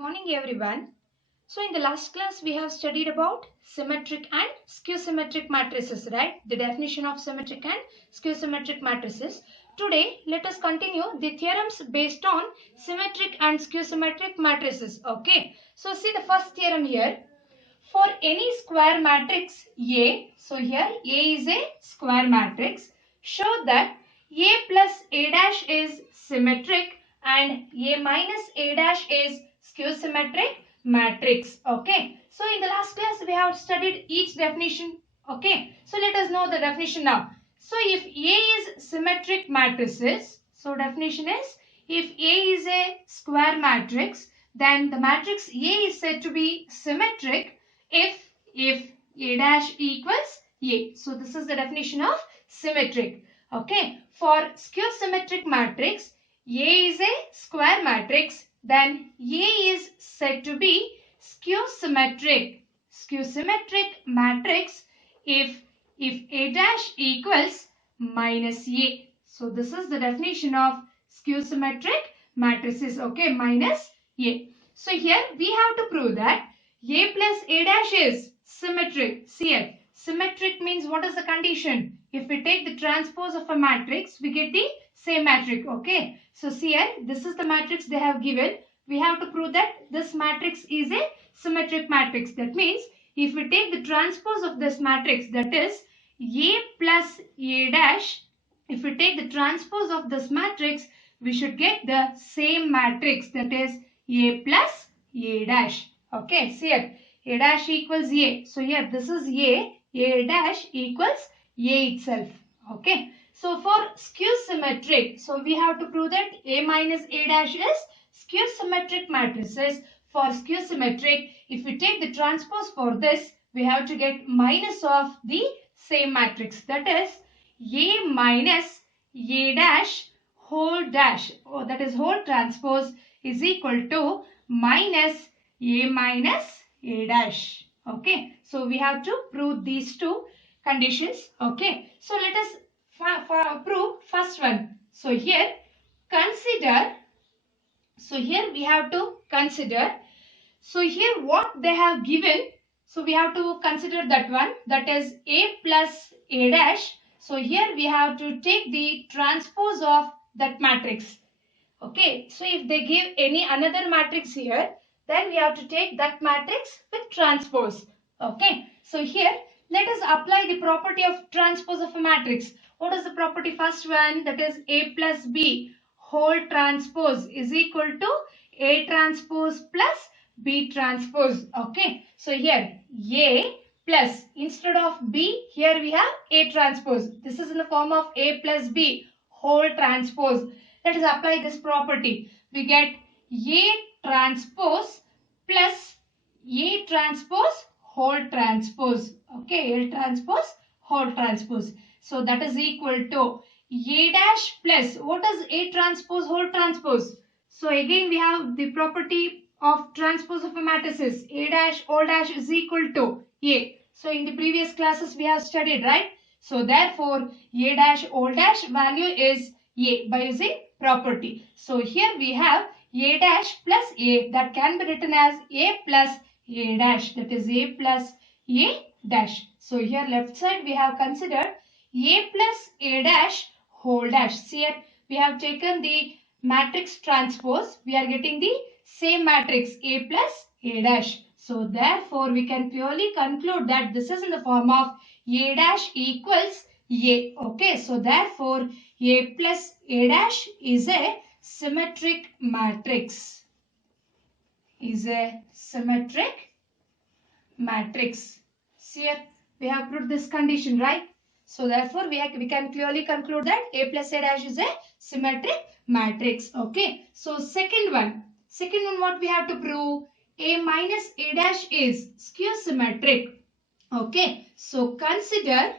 Morning everyone. So in the last class we have studied about symmetric and skew-symmetric matrices, right? The definition of symmetric and skew-symmetric matrices. Today let us continue the theorems based on symmetric and skew-symmetric matrices. Okay. So see the first theorem here. For any square matrix A, so here A is a square matrix, show that A plus A dash is symmetric and A minus A dash is skew-symmetric matrix. Okay. So in the last class we have studied each definition. Okay. So let us know the definition now. So if A is symmetric matrices, so definition is if A is a square matrix, then the matrix A is said to be symmetric if A dash equals A. So this is the definition of symmetric. Okay. For skew-symmetric matrix, A is a square matrix, then A is said to be skew-symmetric. Skew-symmetric matrix if A dash equals minus A. So this is the definition of skew-symmetric matrices. Okay, minus A. So here we have to prove that A plus A dash is symmetric. See here, symmetric means what is the condition? If we take the transpose of a matrix, we get the same matrix. Okay. So see here, this is the matrix they have given. We have to prove that this matrix is a symmetric matrix. That means if we take the transpose of this matrix, that is A plus A dash, if we take the transpose of this matrix, we should get the same matrix, that is A plus A dash. Okay, see here, A dash equals A. So here this is A dash equals A itself. Okay. So for skew-symmetric, so we have to prove that A minus A dash is skew-symmetric matrices. For skew-symmetric, if we take the transpose for this, we have to get minus of the same matrix. That is A minus A dash whole dash, that is whole transpose, is equal to minus A minus A dash. Okay. So we have to prove these two conditions. Okay. So let us prove first one. So here consider, so here we have to consider, so here what they have given, so we have to consider that one, that is A plus A dash. So here we have to take the transpose of that matrix. Okay, so if they give any another matrix here, then we have to take that matrix with transpose. Okay, so here let us apply the property of transpose of a matrix. What is the property? First one, that is A plus B whole transpose is equal to A transpose plus B transpose. Okay, so here A plus, instead of B, here we have A transpose. This is in the form of A plus B whole transpose. Let us apply this property. We get A transpose plus A transpose whole transpose. Okay, A transpose whole transpose. So that is equal to A dash plus, what is A transpose whole transpose? So again we have the property of transpose of a matrices. A dash all dash is equal to A. So in the previous classes we have studied, right? So therefore A dash all dash value is A by using property. So here we have A dash plus A, that can be written as A plus A dash, that is A plus A dash. So here left side we have considered A plus A dash whole dash. See here we have taken the matrix transpose, we are getting the same matrix A plus A dash. So therefore we can clearly conclude that this is in the form of A dash equals A. Okay, so therefore A plus A dash is a symmetric matrix. Is a symmetric matrix. See here we have proved this condition, right? So therefore we can clearly conclude that A plus A dash is a symmetric matrix. Okay. So second one what we have to prove? A minus A dash is skew symmetric. Okay. So consider,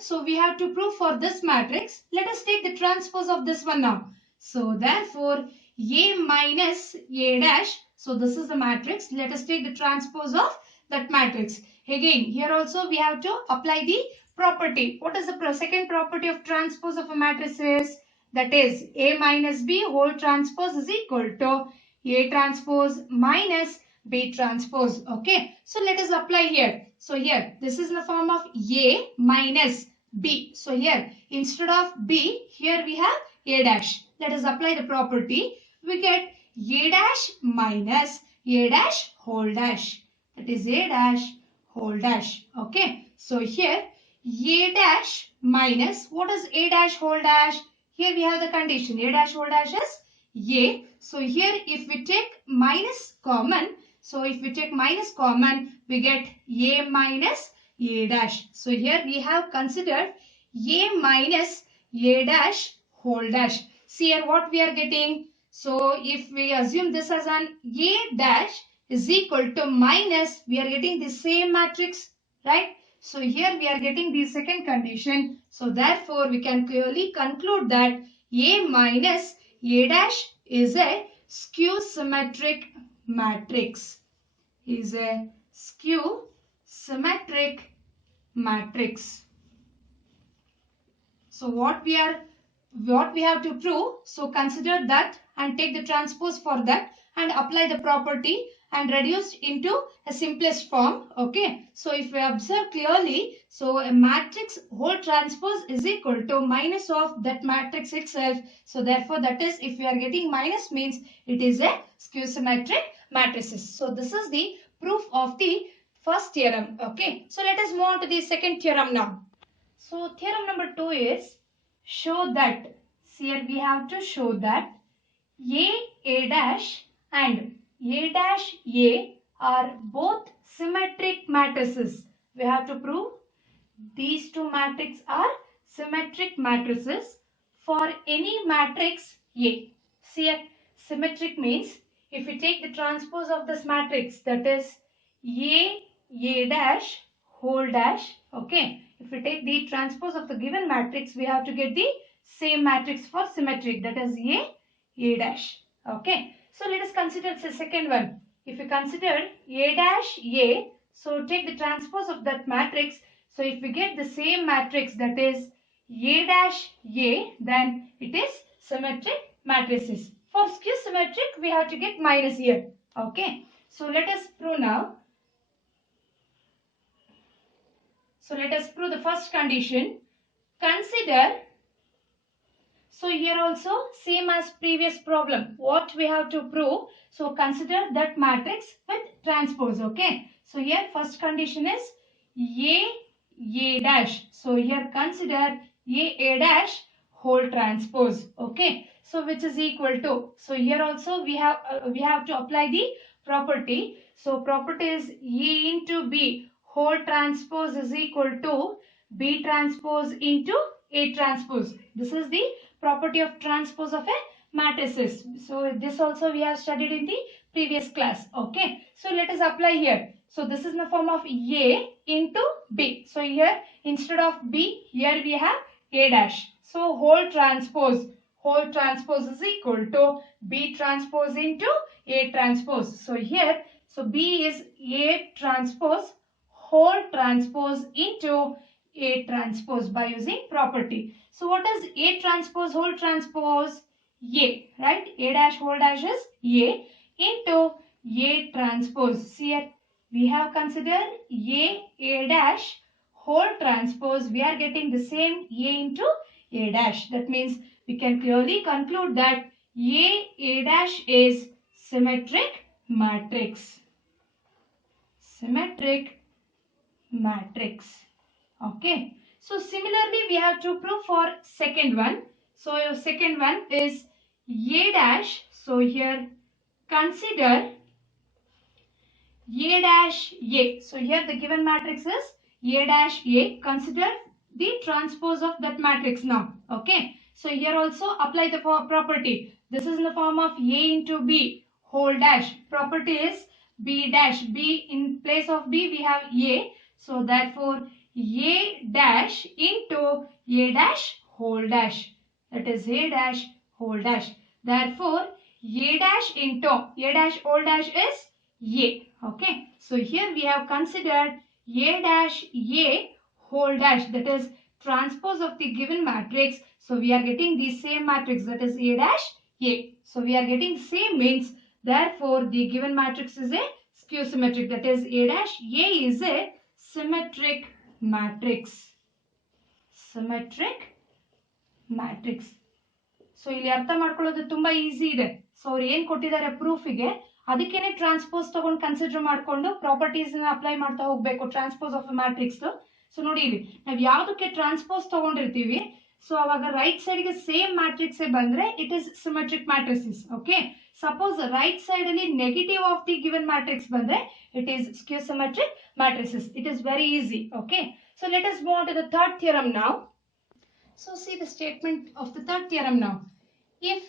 so we have to prove for this matrix. Let us take the transpose of this one now. So therefore A minus A dash, so this is the matrix. Let us take the transpose of that matrix. Again here also we have to apply the property. What is the second property of transpose of a matrix is? That is A minus B whole transpose is equal to A transpose minus B transpose. Okay, so let us apply here. So here this is in the form of A minus B. So here instead of B, here we have A dash. Let us apply the property. We get A dash minus A dash whole dash. That is A dash whole dash. Okay, so here A dash minus, what is A dash whole dash? Here we have the condition. A dash whole dash is A. So here if we take minus common, we get A minus A dash. So here we have considered A minus A dash whole dash. See here what we are getting. So if we assume this as an A dash is equal to minus, we are getting the same matrix, right? So here we are getting the second condition. So therefore we can clearly conclude that A minus A dash is a skew symmetric matrix. Is a skew symmetric matrix. So what we have to prove, so consider that and take the transpose for that and apply the property and reduce into a simplest form. Okay, so if we observe clearly, so a matrix whole transpose is equal to minus of that matrix itself. So therefore that is, if we are getting minus means it is a skew symmetric matrices. So this is the proof of the first theorem. Okay, so let us move on to the second theorem now. So theorem number 2 is show that, here we have to show that A dash and A dash A are both symmetric matrices. We have to prove these two matrices are symmetric matrices for any matrix A. See here, symmetric means if we take the transpose of this matrix, that is A dash whole dash. Okay, if we take the transpose of the given matrix, we have to get the same matrix for symmetric, that is A dash. Okay, so let us consider the second one. If we consider A dash A, so take the transpose of that matrix. So if we get the same matrix, that is A dash A, then it is symmetric matrices. For skew symmetric, we have to get minus here. Okay, so let us prove now. So let us prove the first condition. Consider, so here also same as previous problem. What we have to prove? So consider that matrix with transpose. Okay. So here first condition is A dash. So here consider A dash whole transpose. Okay. So which is equal to. So here also we have to apply the property. So property is A into B whole transpose is equal to B transpose into A transpose. This is the property of transpose of a matrices. So this also we have studied in the previous class. Okay. So let us apply here. So this is in the form of A into B. So here instead of B, here we have A dash. So whole transpose is equal to B transpose into A transpose. So here, so B is A transpose whole transpose into A transpose by using property. So what is A transpose whole transpose? A, right? A dash whole dash is A into A transpose. See here, we have considered A dash whole transpose. We are getting the same A into A dash. That means we can clearly conclude that A dash is symmetric matrix. Symmetric matrix. Okay. So similarly we have to prove for second one. So your second one is A dash. So here consider A dash A. So here the given matrix is A dash A. Consider the transpose of that matrix now. Okay. So here also apply the property. This is in the form of A into B whole dash. Property is B dash. B in place of B we have A. So therefore A dash into A dash whole dash. That is A dash whole dash. Therefore A dash into A dash whole dash is A. Okay. So here we have considered A dash A whole dash, that is transpose of the given matrix. So we are getting the same matrix, that is A dash A. So we are getting same means Therefore, the given matrix is a skew symmetric. That is A dash. A is a symmetric matrix. Symmetric matrix. So ಇಲ್ಲಿ ಅರ್ಥ ಮಾಡ್ಕೊಳ್ಳೋದು ತುಂಬಾ easy ಇದೆ. So ಅವ್ರು ಏನ್ ಕೊಟ್ಟಿದ್ದಾರೆ ಪ್ರೂಫಿಗೆ ಅದಕ್ಕೇನೆ transpose ತಗೊಂಡು ಕನ್ಸಿಡರ್ ಮಾಡ್ಕೊಂಡು ಪ್ರಾಪರ್ಟೀಸ್ ಅಪ್ಲೈ ಮಾಡ್ತಾ ಹೋಗ್ಬೇಕು ಟ್ರಾನ್ಸ್ಪೋಸ್ ಆಫ್ ಮ್ಯಾಟ್ರಿಕ್ಸ್. ಸೊ ನೋಡಿ ಇಲ್ಲಿ ನಾವು ಯಾವ್ದಕ್ಕೆ ಟ್ರಾನ್ಸ್ಪೋಸ್ ತಗೊಂಡಿರ್ತೀವಿ ಸೊ ಅವಾಗ ರೈಟ್ ಸೈಡ್ ಗೆ ಸೇಮ್ ಮ್ಯಾಟ್ರಿಕ್ಸ್ ಬಂದ್ರೆ it is symmetric matrices. Okay, suppose right side ಅಲ್ಲಿ negative of the given matrix ಬಂದ್ರೆ it is skew symmetric matrices. It is very easy. Okay, so let us move on to the third theorem now. So see the statement of the third theorem now. If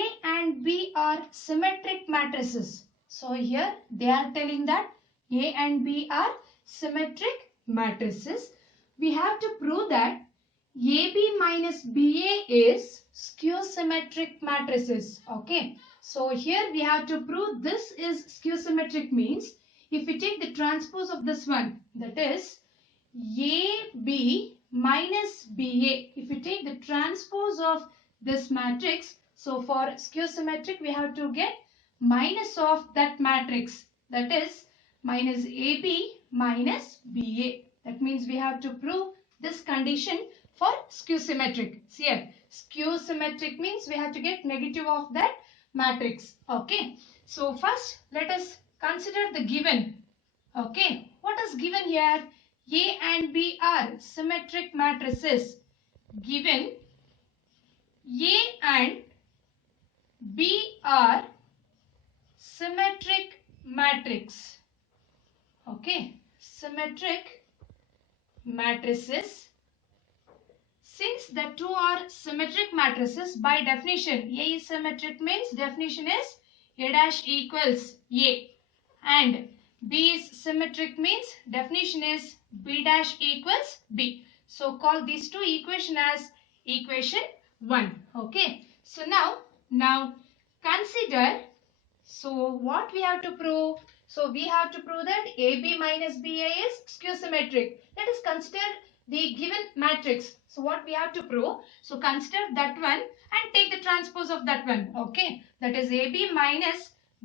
A and B are symmetric matrices, so here they are telling that A and B are symmetric matrices. We have to prove that AB minus BA is skew symmetric matrices. Okay, so here we have to prove this is skew symmetric means if we take the transpose of this one, that is AB minus BA. If we take the transpose of this matrix, so for skew symmetric we have to get minus of that matrix, that is minus AB minus BA. That means we have to prove this condition for skew symmetric. See here, skew symmetric means we have to get negative of that matrix. Okay, so first let us consider the given. Okay, what is given here? A and B are symmetric matrices. Given A and B are symmetric matrix. Okay, symmetric matrices. Since the two are symmetric matrices, by definition A is symmetric means definition is A dash equals A, and B is symmetric means definition is B dash equals B. So call these two equation as equation 1. Okay, so now consider, so what we have to prove? So we have to prove that AB minus BA is skew symmetric. Let us consider the given matrix. So what we have to prove? So consider that one and take the transpose of that one. Okay, that is AB minus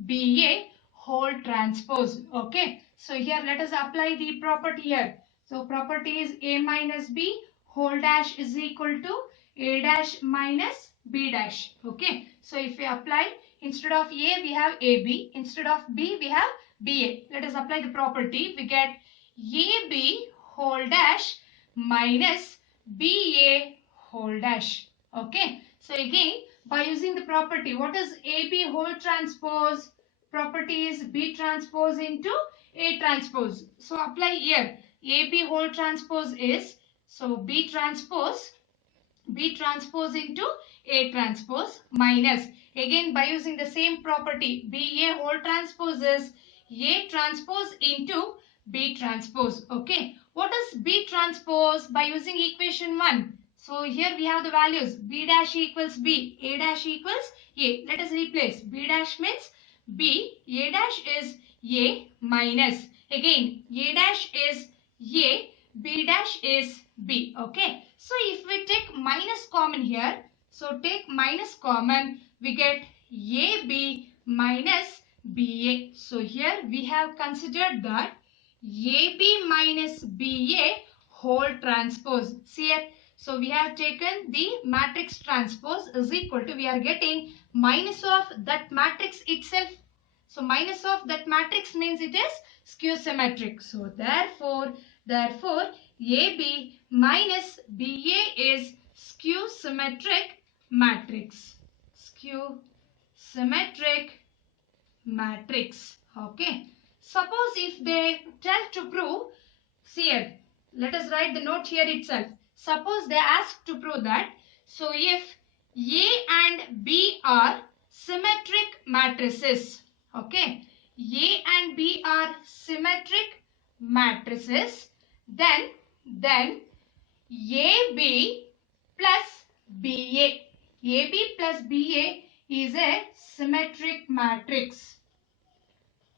BA whole transpose. Okay, so here let us apply the property here. So property is A minus B whole dash is equal to A dash minus B dash. Okay, so if we apply, instead of A we have AB, instead of B we have BA. Let us apply the property. We get AB whole dash minus BA whole dash. Okay, so again by using the property, what is AB whole transpose? Property is B transpose into A transpose. So apply here. AB whole transpose is, so B transpose into A transpose minus, again by using the same property, BA whole transpose is A transpose into B transpose. Okay, what is B transpose? By using equation 1. So here we have the values B dash equals B, A dash equals A. Let us replace. B dash means B, A dash is A minus, again A dash is A, B dash is B. Okay, so if we take minus common here, so take minus common, we get AB minus BA. So here we have considered that AB minus BA whole transpose. See here, so we have taken the matrix transpose is equal to, we are getting minus of that matrix itself. So minus of that matrix means it is skew symmetric. So therefore AB minus BA is skew symmetric matrix. Skew symmetric matrix. Okay, suppose if they tell to prove, see here, let us write the note here itself. Suppose they ask to prove that, so if A and B are symmetric matrices, okay, A and B are symmetric matrices, then AB plus BA, AB plus BA is a symmetric matrix.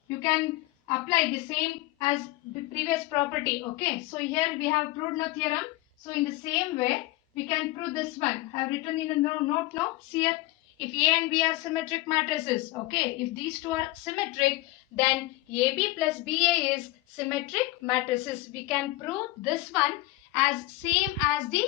You can apply the same as the previous property. Okay, so here we have proved no theorem. So in the same way we can prove this one. I have written in the note now. See here, If A and B are symmetric matrices, okay, if these two are symmetric, then AB plus BA is symmetric matrices. We can prove this one as same as the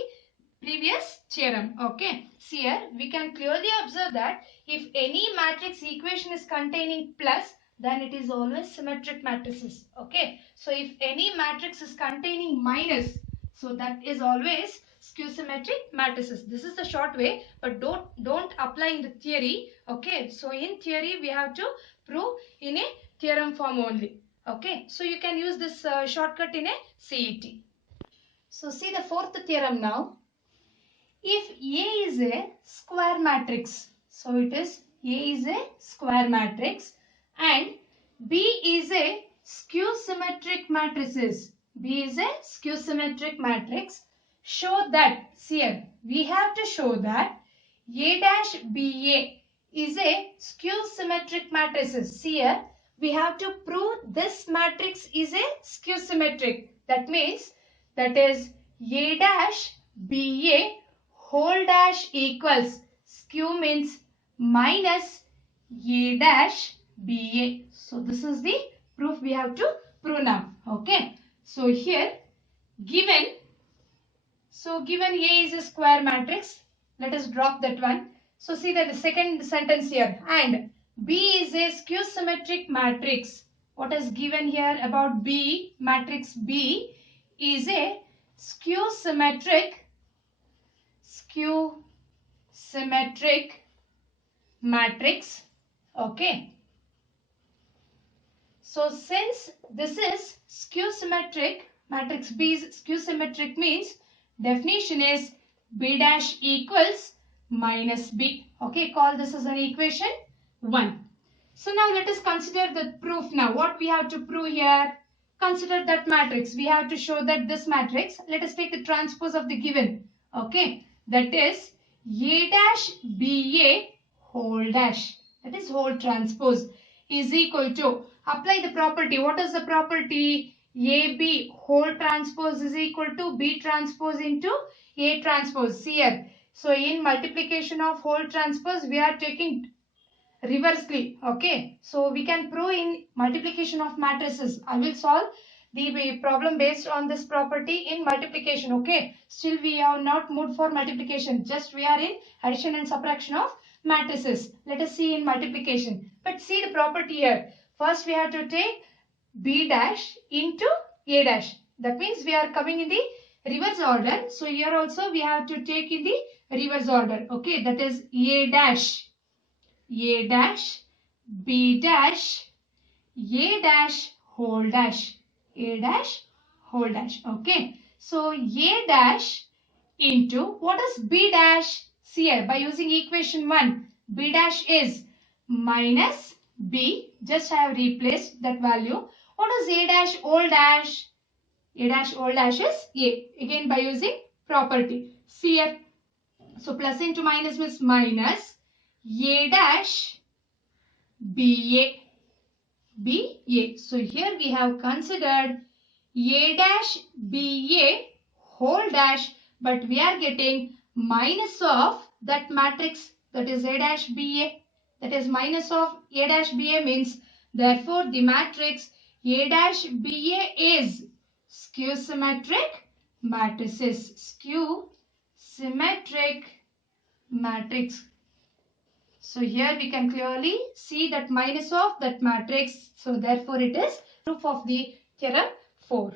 previous theorem. Okay, see here we can clearly observe that if any matrix equation is containing plus, then it is always symmetric matrices. Okay, so if any matrix is containing minus, so that is always skew symmetric matrices. This is the short way, but don't apply in the theory. Okay, so in theory we have to prove in a theorem form only. Okay, so you can use this shortcut in a CET. So see the fourth theorem now. If A is a square matrix, so it is A is a square matrix and B is a skew symmetric matrices. B is a skew symmetric matrix. Show that, see here, we have to show that A dash BA is a skew symmetric matrices. See here, we have to prove this matrix is a skew symmetric. That means that is A dash BA whole dash equals skew means minus A dash BA. So this is the proof we have to prove now. Okay. So here given A is a square matrix. Let us drop that one. So see that the second sentence here, and B is a skew symmetric matrix. What is given here about B? Matrix B is a skew symmetric matrix. Okay. So since this is skew symmetric, matrix B is skew symmetric means definition is B dash equals minus B. Okay, call this as an equation 1. So now let us consider the proof now. What we have to prove here? Consider that matrix. We have to show that this matrix, let us take the transpose of the given. Okay, that is A dash BA whole dash, that is whole transpose, is equal to, apply the property. What is the property? AB whole transpose is equal to B transpose into A transpose. See here. So in multiplication of whole transpose, we are taking reversely. Okay, so we can prove in multiplication of matrices. I will solve the problem based on this property in multiplication. Okay, still we have not moved for multiplication, just we are in addition and subtraction of matrices. Let us see in multiplication, but see the property here. First we have to take B dash into A dash. That means we are coming in the reverse order. So here also we have to take in the reverse order. Okay, that is A dash B dash, A dash, whole dash, A dash, whole dash. Okay. So A dash into, what is B dash? See here, by using equation 1, B dash is minus B. Just I have replaced that value. What is A dash, all dash? A dash, all dash is A. Again by using property. See here. So plus into minus means minus A dash BA. So here we have considered A dash BA whole dash, but we are getting minus of that matrix, that is A dash BA. That is minus of A dash BA means, therefore the matrix A dash BA is skew symmetric matrices. Skew symmetric matrix. So here we can clearly see that minus of that matrix. So therefore it is proof of the theorem 4.